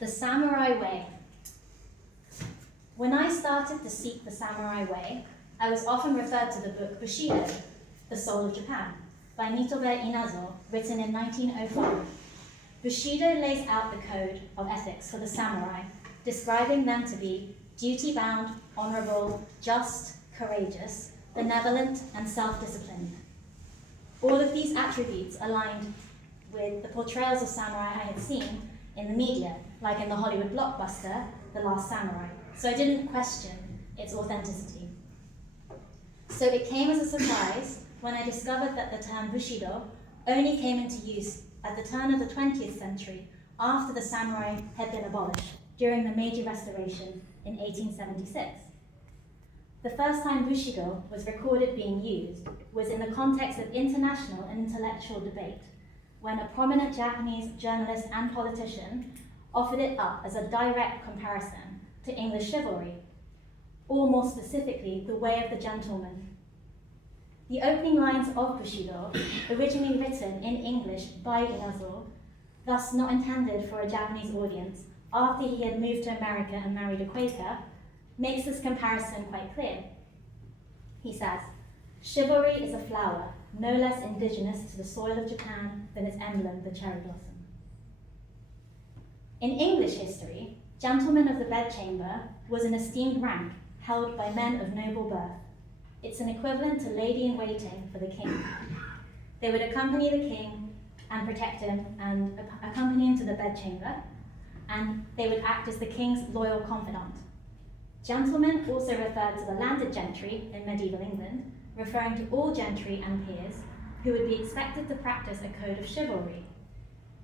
The Samurai Way. When I started to seek the Samurai Way, I was often referred to the book Bushido, The Soul of Japan, by Nitobe Inazo, written in 1905. Bushido lays out the code of ethics for the samurai, describing them to be duty-bound, honorable, just, courageous, benevolent, and self-disciplined. All of these attributes aligned with the portrayals of samurai I had seen in the media, like in the Hollywood blockbuster, The Last Samurai, so I didn't question its authenticity. So it came as a surprise when I discovered that the term Bushido only came into use at the turn of the 20th century after the samurai had been abolished during the Meiji Restoration in 1876. The first time Bushido was recorded being used was in the context of international and intellectual debate, when a prominent Japanese journalist and politician offered it up as a direct comparison to English chivalry, or more specifically, the way of the gentleman. The opening lines of Bushido, originally written in English by Inazo, thus not intended for a Japanese audience after he had moved to America and married a Quaker, makes this comparison quite clear. He says, "Chivalry is a flower, no less indigenous to the soil of Japan than its emblem, the cherry blossom." In English history, gentleman of the bedchamber was an esteemed rank held by men of noble birth. It's an equivalent to lady-in-waiting for the king. They would accompany the king and protect him and accompany him to the bedchamber, and they would act as the king's loyal confidant. Gentlemen also referred to the landed gentry in medieval England, referring to all gentry and peers who would be expected to practice a code of chivalry.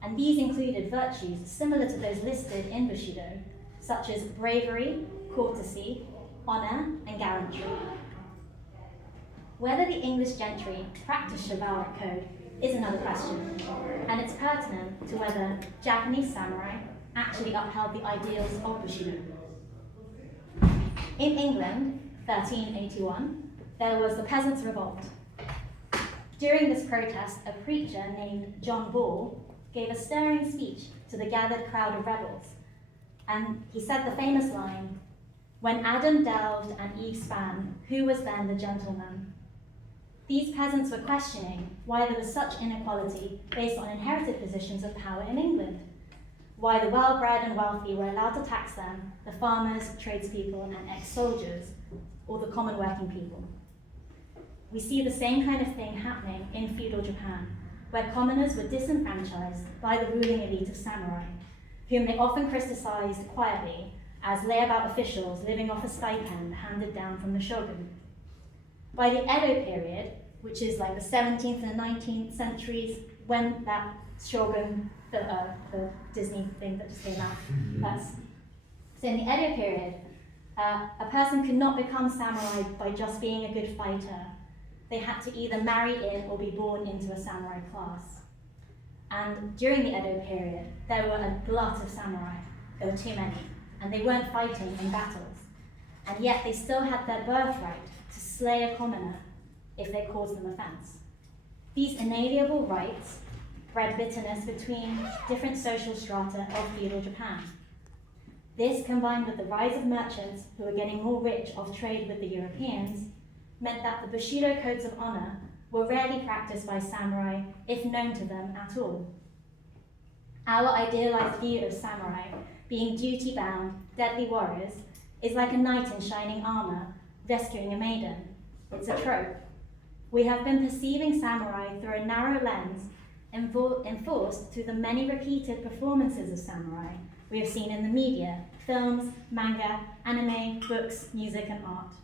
And these included virtues similar to those listed in Bushido, such as bravery, courtesy, honor, and gallantry. Whether the English gentry practiced chivalric code is another question, and it's pertinent to whether Japanese samurai actually upheld the ideals of Bushido. In England, 1381, there was the Peasants' Revolt. During this protest, a preacher named John Ball gave a stirring speech to the gathered crowd of rebels, and he said the famous line, "When Adam delved and Eve span, who was then the gentleman?" These peasants were questioning why there was such inequality based on inherited positions of power in England, why the well-bred and wealthy were allowed to tax them, the farmers, tradespeople, and ex-soldiers, or the common working people. We see the same kind of thing happening in feudal Japan, where commoners were disenfranchised by the ruling elite of samurai, whom they often criticized quietly as layabout officials living off a stipend handed down from the shogun. By the Edo period, which is like the 17th and 19th centuries, when that shogun, the Disney thing that just came out, so in the Edo period, a person could not become samurai by just being a good fighter. They had to either marry in or be born into a samurai class. And during the Edo period, there were a glut of samurai. There were too many, and they weren't fighting in battles. And yet they still had their birthright to slay a commoner if they caused them offense. These inalienable rights bred bitterness between different social strata of feudal Japan. This, combined with the rise of merchants who were getting more rich off trade with the Europeans, meant that the Bushido codes of honor were rarely practiced by samurai, if known to them at all. Our idealized view of samurai being duty-bound, deadly warriors is like a knight in shining armor rescuing a maiden. It's a trope. We have been perceiving samurai through a narrow lens enforced through the many repeated performances of samurai we have seen in the media, films, manga, anime, books, music, and art.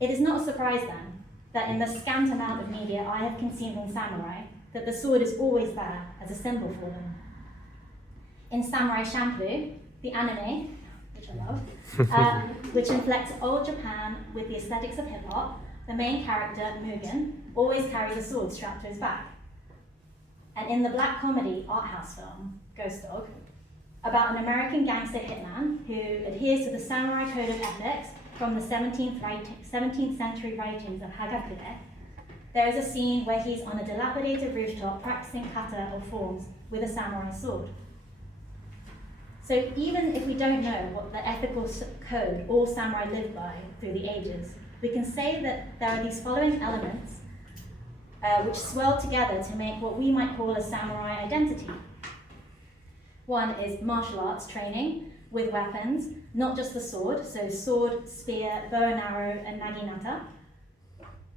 It is not a surprise then that in the scant amount of media I have consumed on samurai, that the sword is always there as a symbol for them. In Samurai Champloo, the anime, which I love, which inflects old Japan with the aesthetics of hip-hop, the main character, Mugen, always carries a sword strapped to his back. And in the black comedy art house film, Ghost Dog, about an American gangster hitman who adheres to the samurai code of ethics from the 17th century writings of Hagakure, there is a scene where he's on a dilapidated rooftop practicing kata or forms with a samurai sword. So even if we don't know what the ethical code all samurai lived by through the ages, we can say that there are these following elements which swell together to make what we might call a samurai identity. One is martial arts training with weapons, not just the sword, so sword, spear, bow and arrow, and naginata.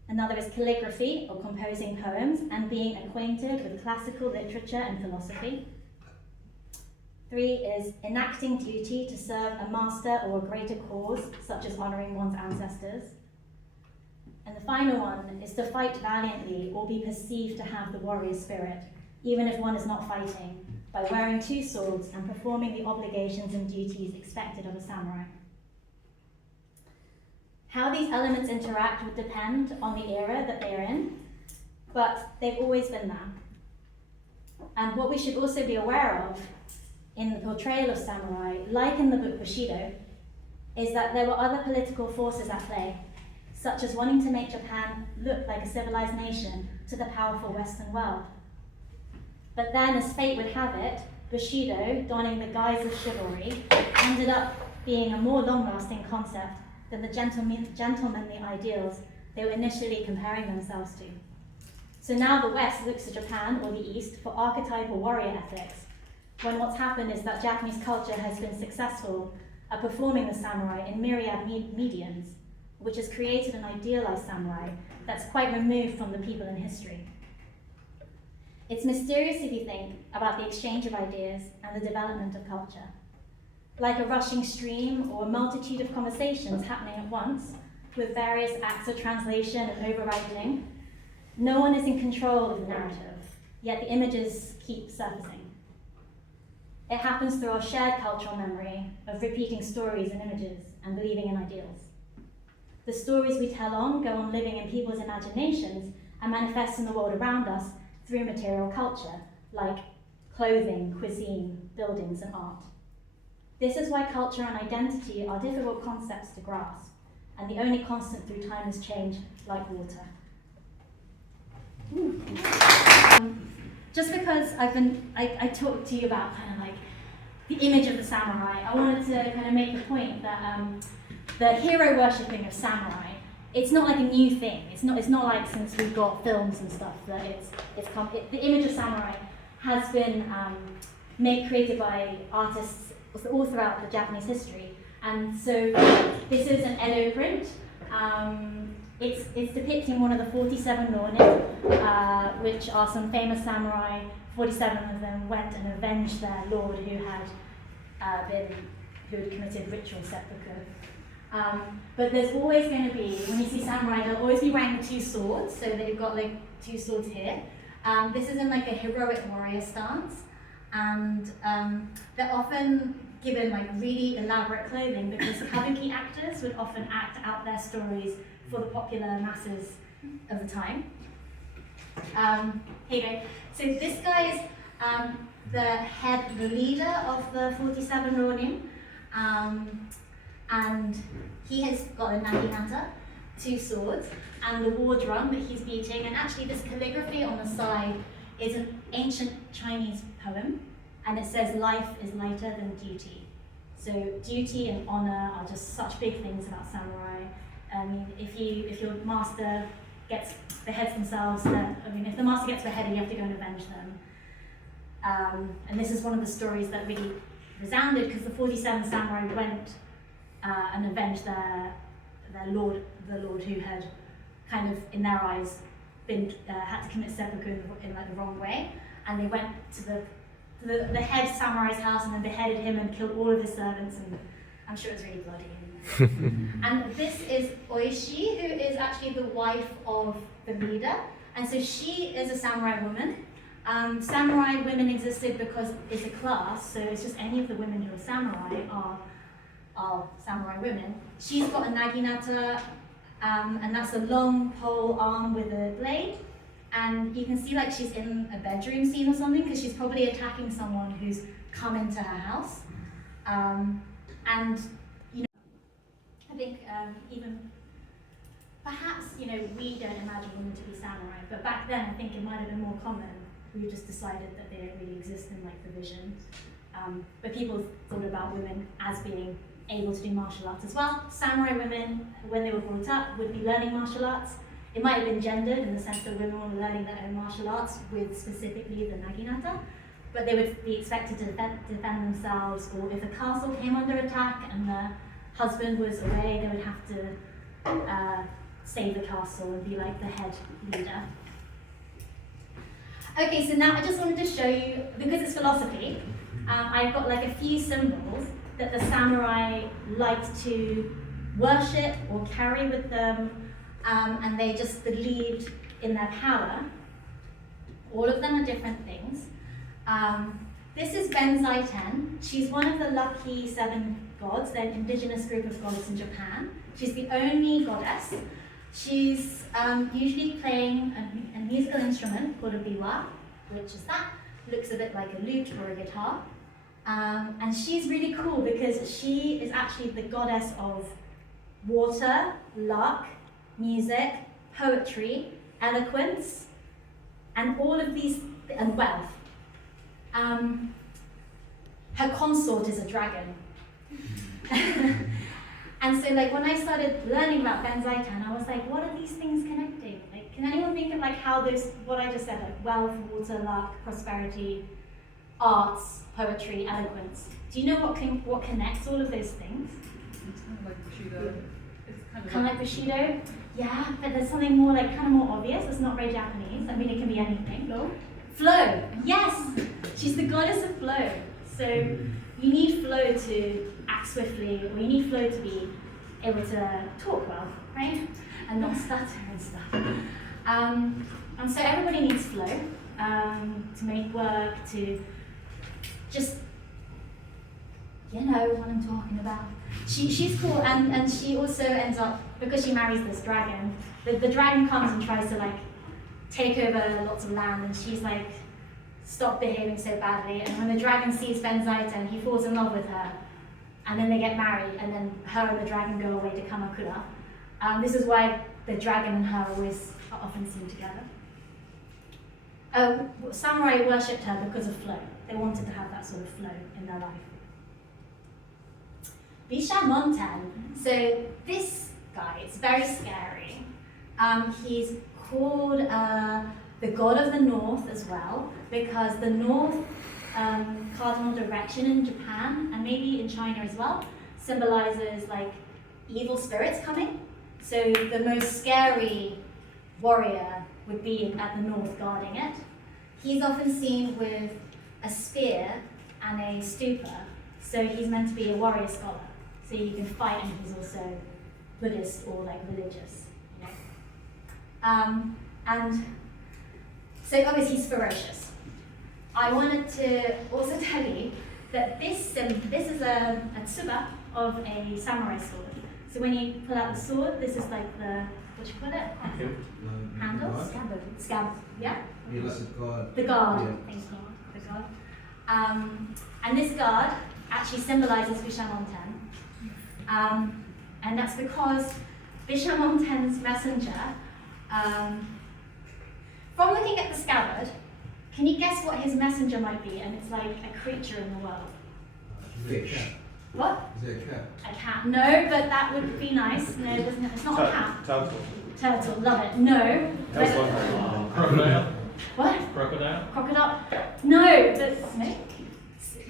Another is calligraphy, or composing poems, and being acquainted with classical literature and philosophy. 3 is enacting duty to serve a master or a greater cause, such as honouring one's ancestors. And the final one is to fight valiantly or be perceived to have the warrior spirit, even if one is not fighting, by wearing 2 swords and performing the obligations and duties expected of a samurai. How these elements interact would depend on the era that they are in, but they've always been there. And what we should also be aware of in the portrayal of samurai, like in the book Bushido, is that there were other political forces at play, such as wanting to make Japan look like a civilized nation to the powerful Western world. But then, as fate would have it, Bushido, donning the guise of chivalry, ended up being a more long-lasting concept than the gentlemanly ideals they were initially comparing themselves to. So now the West looks to Japan or the East for archetypal warrior ethics, when what's happened is that Japanese culture has been successful at performing the samurai in myriad mediums, which has created an idealized samurai that's quite removed from the people in history. It's mysterious if you think about the exchange of ideas and the development of culture. Like a rushing stream or a multitude of conversations happening at once, with various acts of translation and overwriting, no one is in control of the narrative, yet the images keep surfacing. It happens through our shared cultural memory of repeating stories and images and believing in ideals. The stories we tell on go on living in people's imaginations and manifest in the world around us through material culture, like clothing, cuisine, buildings, and art. This is why culture and identity are difficult concepts to grasp, and the only constant through time is change, like water. Just because I talked to you about kind of like the image of the samurai, I wanted to kind of make the point that the hero worshipping of samurai, it's not like a new thing. It's not like since we've got films and stuff that the image of samurai has been created by artists all throughout the Japanese history. And so this is an Edo print. It's depicting one of the 47 ronin, which are some famous samurai. 47 of them went and avenged their lord who had committed ritual seppuku. But there's always going to be, when you see samurai, they'll always be wearing the 2 swords, so they've got like 2 swords here. This is in like a heroic warrior stance, and they're often given like really elaborate clothing because kabuki actors would often act out their stories for the popular masses of the time. Here you go. So this guy is the leader of the 47 ronin, and he has got a naginata, 2 swords, and the war drum that he's beating. And actually, this calligraphy on the side is an ancient Chinese poem, and it says, "Life is lighter than duty." So duty and honor are just such big things about samurai. I mean, if your master beheads themselves, then if the master gets beheaded, you have to go and avenge them. And this is one of the stories that really resounded because the 47 samurai went and avenged their lord, the lord who had kind of, in their eyes, been had to commit seppuku in like the wrong way, and they went to the head samurai's house and then beheaded him and killed all of his servants, and I'm sure it was really bloody. And this is Oishi, who is actually the wife of the leader, and so she is a samurai woman. Samurai women existed because it's a class, so it's just any of the women who are samurai are samurai women. She's got a naginata, and that's a long pole arm with a blade. And you can see like she's in a bedroom scene or something because she's probably attacking someone who's come into her house. And I think even perhaps we don't imagine women to be samurai, but back then I think it might have been more common. We just decided that they don't really exist in like the vision. but people thought about women as being able to do martial arts as well. Samurai women, when they were brought up, would be learning martial arts. It might have been gendered in the sense that women were learning their own martial arts with specifically the naginata, but they would be expected to defend themselves, or if a castle came under attack and the husband was away, they would have to save the castle and be like the head leader. Okay, so now I just wanted to show you, because it's philosophy, I've got like a few symbols that the samurai liked to worship or carry with them, and they just believed in their power. All of them are different things. This is Benzai Ten. She's one of the lucky 7 gods, they're an indigenous group of gods in Japan. She's the only goddess. She's usually playing a musical instrument called a biwa, which is that. Looks a bit like a lute or a guitar. And she's really cool because she is actually the goddess of water, luck, music, poetry, eloquence, and all of these, and wealth. Her consort is a dragon. And so like when I started learning about Benzai Ten, I was like, what are these things connecting? Like, can anyone think of like how those, what I just said, like wealth, water, luck, prosperity, arts, poetry, eloquence. Do you know what connects all of those things? It's kind of like Bushido. It's kind of like Bushido? Yeah, but there's something more like kind of more obvious. It's not very Japanese. I mean, it can be anything. Flow? Flow, yes! She's the goddess of flow. So you need flow to act swiftly, or you need flow to be able to talk well, right? And not stutter and stuff. And so everybody needs flow to make work, to just, you know what I'm talking about. She's cool, and she also ends up, because she marries this dragon, the dragon comes and tries to like take over lots of land, and she's like, stop behaving so badly. And when the dragon sees Benzaiten, he falls in love with her, and then they get married, and then her and the dragon go away to Kamakura. This is why the dragon and her always are often seen together. Samurai worshipped her because of flow. They wanted to have that sort of flow in their life. Bishamonten. So this guy is very scary. He's called the god of the north as well, because the north cardinal direction in Japan, and maybe in China as well, symbolizes like evil spirits coming. So the most scary warrior would be at the north guarding it. He's often seen with a spear and a stupa, so he's meant to be a warrior scholar. So you can fight, and he's also Buddhist or like religious, you know. And so obviously he's ferocious. I wanted to also tell you that this is a tsuba of a samurai sword. So when you pull out the sword, this is like the, what do you call it? Handle? Scab, yeah? Yes, guard. The guard, Yeah. thank you, the guard. And this guard actually symbolizes Bishamonten. And that's because Bishamonten's messenger, from looking at the scabbard, can you guess what his messenger might be? And it's like a creature in the world. Fish. What? Is it a cat? A cat. No, but that would be nice. No, it doesn't. It's not a cat. Turtle. Turtle. Love it. No. That's But- one. Crocodile. What? Crocodile. Crocodile? No, but snake?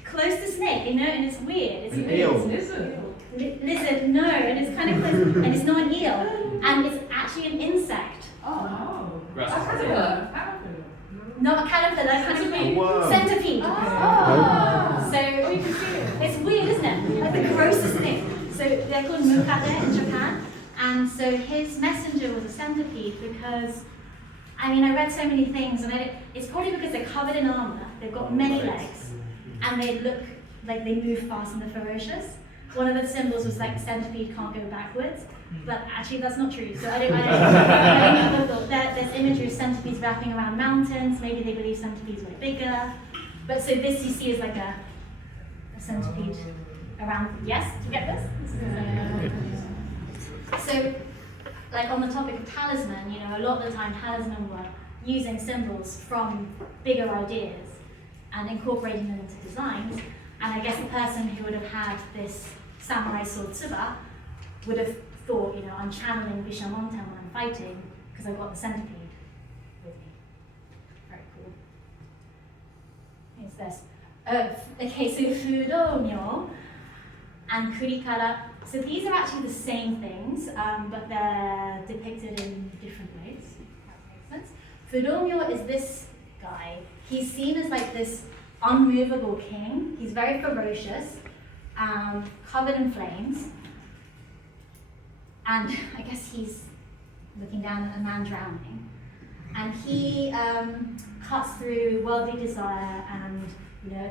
Close to snake, you know, and it's weird. It's An weird. eel. Lizard. Lizard, no, and it's kind of close, and it's not an eel, and it's actually an insect. Oh. Grasshopper. Caterpillar. Not a caterpillar, kind of Centipede. centipede. Oh. So Oh, you can see it. it's weird, isn't it? Like the grossest thing. So they're called mukade in Japan, and so his messenger was a centipede because, I mean, I read so many things, and it's probably because they're covered in armor, they've got many legs, and they look like they move fast and they're ferocious. One of the symbols was like the centipede can't go backwards, but actually that's not true. So I don't know. There's imagery of centipedes wrapping around mountains. Maybe they believe centipedes were bigger. But so this you see is like a centipede around. Yes, do you get this? So, like on the topic of talisman, you know, a lot of the time talisman were using symbols from bigger ideas and incorporating them into designs. And I guess the person who would have had this samurai sword tsuba would have thought, I'm channeling Bishamonten when I'm fighting because I've got the centipede with me. Very cool. It's this. Okay, so fudomyo and kurikara. So these are actually the same things, but they're depicted in different ways. That makes sense. Fudomyo is this guy. He's seen as like this unmovable king. He's very ferocious, covered in flames. And I guess he's looking down at a man drowning. And he cuts through worldly desire and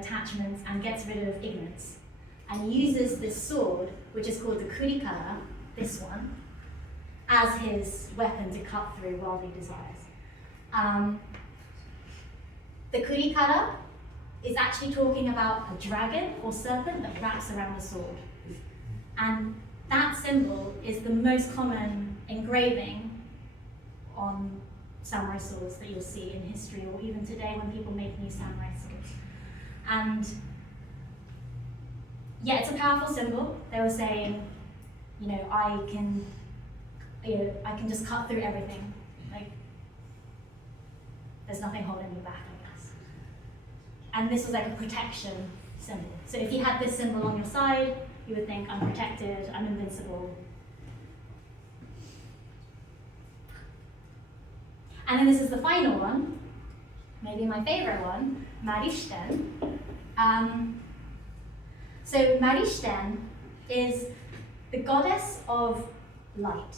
attachments and gets rid of ignorance. And uses this sword, which is called the kurikara, this one, as his weapon to cut through worldly desires. The kurikara is actually talking about a dragon or serpent that wraps around the sword. And that symbol is the most common engraving on samurai swords that you'll see in history, or even today when people make new samurai swords. And yeah, it's a powerful symbol. They were saying, I can just cut through everything. Like, there's nothing holding me back, I guess. And this was like a protection symbol. So if you had this symbol on your side, you would think, I'm protected, I'm invincible. And then this is the final one, maybe my favorite one, Marishten. So Marishten is the goddess of light.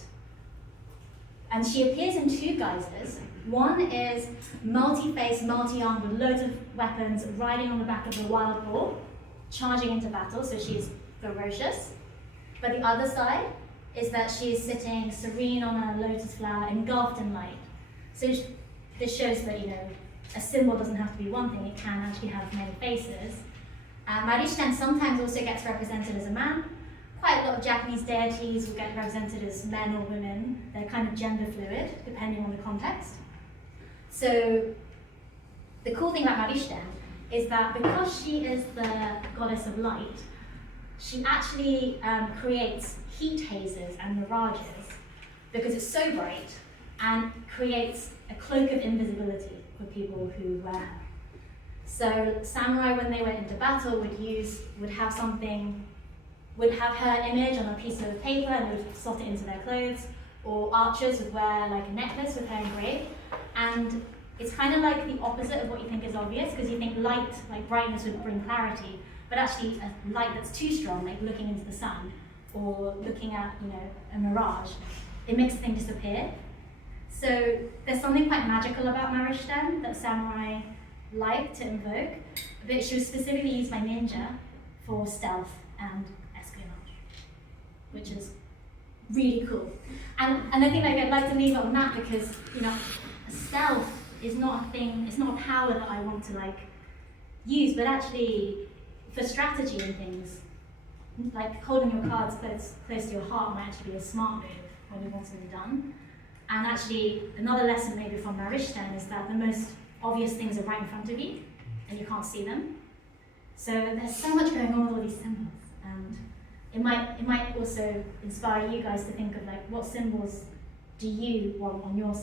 And she appears in two guises. One is multi-faced, multi-armed with loads of weapons, riding on the back of a wild boar, charging into battle, so she's ferocious. But the other side is that she is sitting serene on a lotus flower, engulfed in light. So this shows that, a symbol doesn't have to be one thing, it can actually have many faces. Marishten sometimes also gets represented as a man. Quite a lot of Japanese deities will get represented as men or women. They're kind of gender fluid, depending on the context. So the cool thing about Marishten is that because she is the goddess of light, she actually creates heat hazes and mirages because it's so bright and creates a cloak of invisibility for people who wear her. So samurai, when they went into battle, would have her image on a piece of paper and they would slot it into their clothes, or archers would wear like a necklace with her engraved. And it's kind of like the opposite of what you think is obvious, because you think light, like brightness, would bring clarity, but actually a light that's too strong, like looking into the sun or looking at a mirage, it makes the thing disappear. So there's something quite magical about Marishten that samurai like to invoke, but she was specifically used by ninja for stealth and espionage, which is really cool. And I think I'd like to leave it on that because stealth is not a thing, it's not a power that I want to use, but actually for strategy and things, like holding your cards close to your heart might actually be a smart move when you want something done. And actually, another lesson maybe from Marishten is that the most obvious things are right in front of you, and you can't see them. So there's so much going on with all these symbols, and it might also inspire you guys to think of what symbols do you want on your side.